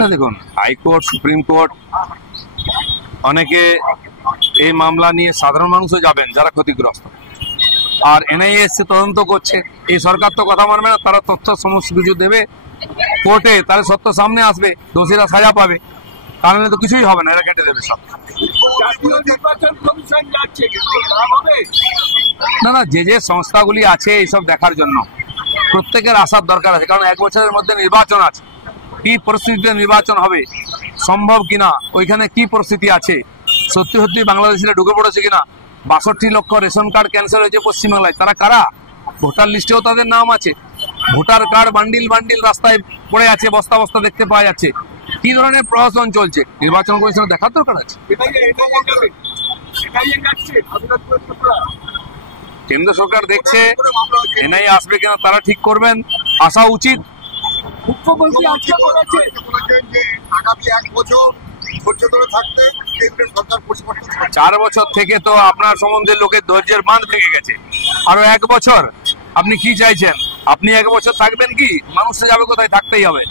না দেখুন, high court, supreme court, অনেকে এই মামলা নিয়ে সাধারণ মানুষও যাবেন যারা ক্ষতিগ্রস্ত। আর এনআইএ এসে তদন্ত করছে, এই সরকার তো কথা মানবে না, তারা তথ্য সমস্ত কিছু দেবে কোর্টে, তাহলে সত্য সামনে আসবে, দোষীরা সাজা পাবে, তাহলে তো কিছুই হবে না, এরা কেটে দেবে সব। না না, যে যে সংস্থাগুলি আছে এইসব দেখার জন্য প্রত্যেকের আসার দরকার আছে, কারণ 1 বছরের মধ্যে নির্বাচন আছে। কি পরিস্থিতিতে নির্বাচন হবে, সম্ভব কিনা, ওইখানে কি পরিস্থিতি আছে, সত্যি সত্যি বাংলাদেশিরা ঢুকে পড়েছে কিনা। 62 লক্ষ রেশন কার্ড ক্যান্সেল হয়েছে পশ্চিমবাংলায়, তারা কারা? ভোটার লিস্টেও তাদের নাম আছে, ভোটার কার্ড বান্ডিল বান্ডিল রাস্তায় পড়ে আছে, বস্তা বস্তা দেখতে পাওয়া যাচ্ছে। কি ধরনের প্রশাসন চলছে, নির্বাচন কমিশন দেখার দরকার আছে। কেন্দ্র সরকার দেখছে, এনআইএ আসবে কিনা তারা ঠিক করবেন, আসা উচিত। মুখ্যমন্ত্রী আজকে বলেছেন যে আগামী 1 বছর ধৈর্য ধরে থাকতে কেন্দ্রের সরকার পরিবর্তন। 4 বছর থেকে তো আপনার সম্বন্ধে লোকের ধৈর্যের বাঁধ ভেঙে গেছে, আরো 1 বছর আপনি কি চাইছেন? আপনি 1 বছর থাকবেন কি? মানুষ যাবে কোথায়, থাকতেই হবে।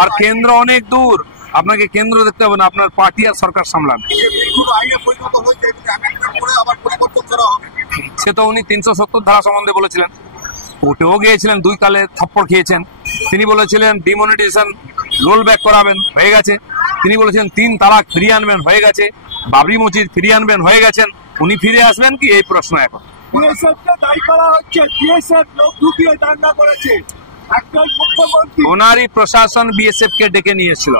আর কেন্দ্র অনেক দূর, আপনাকে কেন্দ্র দেখতে হবে না, আপনার পার্টি আর সরকার সামলান। সে তো উনি 370 ধারা সম্বন্ধে বলেছিলেন, কোর্টেও গিয়েছিলেন, 2 কালে থাপ্পড় খেয়েছেন। তিনি বলেছিলেন ডিমনিটাইজেশন রোল ব্যাক করাবেন, হয়ে গেছে। তিনি বলেছেন 3 তালাক ফিরিয়ে আনবেন, হয়ে গেছে। বাবরি মসজিদ ফিরিয়ে আনবেন, হয়ে গেছেন। উনি ফিরে আসবেন কি, এই প্রশ্ন এখন। ওনারই প্রশাসন বিএসএফ কে ডেকে নিয়ে এসেছিল।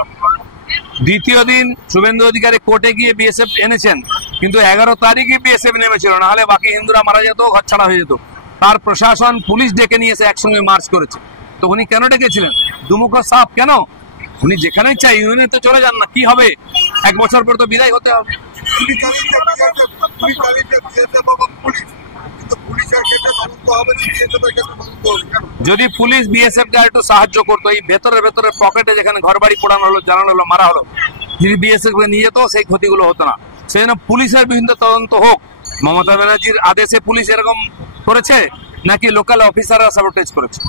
দ্বিতীয় দিন শুভেন্দু অধিকারী কোর্টে গিয়ে বিএসএফ এনেছেন, কিন্তু 11 তারিখে বিএসএফ নেমেছিল, না হলে বাকি হিন্দুরা মারা যেত, ঘর ছাড়া হয়ে যেত। তার প্রশাসন পুলিশ ডেকে নিয়ে এসে একসঙ্গে মার্চ করেছে। তো উনি কেন ডেকেছিলেন? দুমুখ সাপ কেন? উনি যেখানেই চাই ইউনিয়নে তো চলে যান না, কি হবে? 1 বছর পর তো বিদায় হতে হবে। যদি পুলিশ বিএসএফ কে একটু সাহায্য করতো, এই ভেতরে ভেতরে পকেটে যেখানে ঘর বাড়ি পোড়ানো হলো, জানানো হলো, মারা হলো, যদি বিএসএফ কে নিয়ে যেত, সেই ক্ষতিগুলো হতো না। সেই জন্য পুলিশের বিভিন্ন তদন্ত হোক। মমতা ব্যানার্জির আদেশে পুলিশ এরকম করেছে নাকি লোকাল অফিসাররা সাবোটেজ করেছে?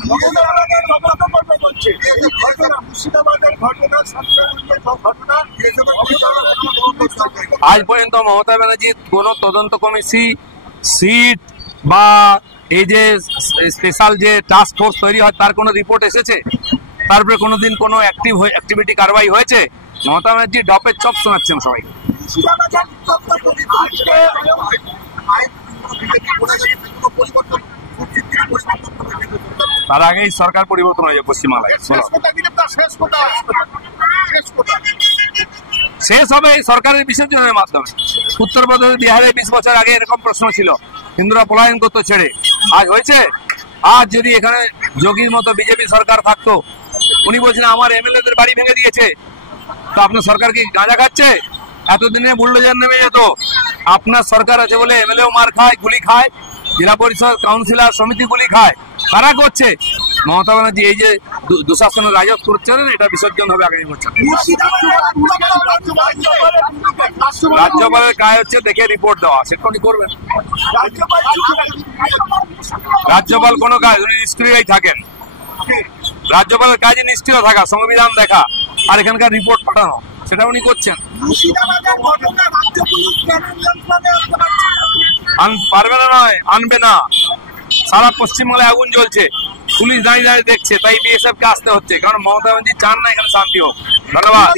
আজ পর্যন্ত মমতা ব্যানার্জির কোন তদন্ত কমিটি, সিট বা এই যে স্পেশাল যে টাস্ক ফোর্স তৈরি হয়, তার কোনো রিপোর্ট এসেছে? তারপরে কোনোদিন কোনো অ্যাক্টিভিটি কারবাই হয়েছে? মমতা ব্যানার্জি ডপের চপ শোনাচ্ছেন সবাই। তার আগেই সরকার পরিবর্তন হয়ে যাবে পশ্চিমবাংলায়। শেষ হবে সরকারের বিসর্জনের মাধ্যমে। উত্তরপ্রদেশ, বিহারে 20 বছর আগে এরকম প্রশ্ন ছিল, হিন্দুরা পলায়ন করতো ছেড়ে। আজ হয়েছে? আজ যদি এখানে যোগীর মতো বিজেপি সরকার থাকতো, উনি বলছেন আমার এমএলএদের বাড়ি ভেঙে দিয়েছে, তো আপনার সরকার কি গাঁজা খাচ্ছে? এতদিনে বুলডোজার নেমে যেত। আপনার সরকার আছে বলে এমএলএও মার খায়, গুলি খায়, জেলা পরিষদ কাউন্সিলর সমিতি গুলি খায়, কারা করছে? মমতা ব্যানার্জি এই যে দুঃশাসনের রাজত্ব করছেন, এটা বিসর্জন হবে আগামী বছর। রাজ্যপালের কাজ হচ্ছে দেখে রিপোর্ট দেওয়া, সেটা উনি করবেন। রাজ্যপাল কোনো কাজ, উনি নিষ্ক্রিয়ই থাকেন। রাজ্যপালের কাজে নিষ্ক্রিয় থাকা, সংবিধান দেখা, আর এখানকার রিপোর্ট পাঠানো, সেটা উনি করছেন। পারবে না নয়, আনবে না। সারা পশ্চিমবাংলায় আগুন জ্বলছে, পুলিশ দাঁড়িয়ে দাঁড়িয়ে দেখছে, তাই বিএসএফ কে আসতে হচ্ছে, কারণ মমতা ব্যানার্জি চান না এখানে শান্তি হোক। ধন্যবাদ।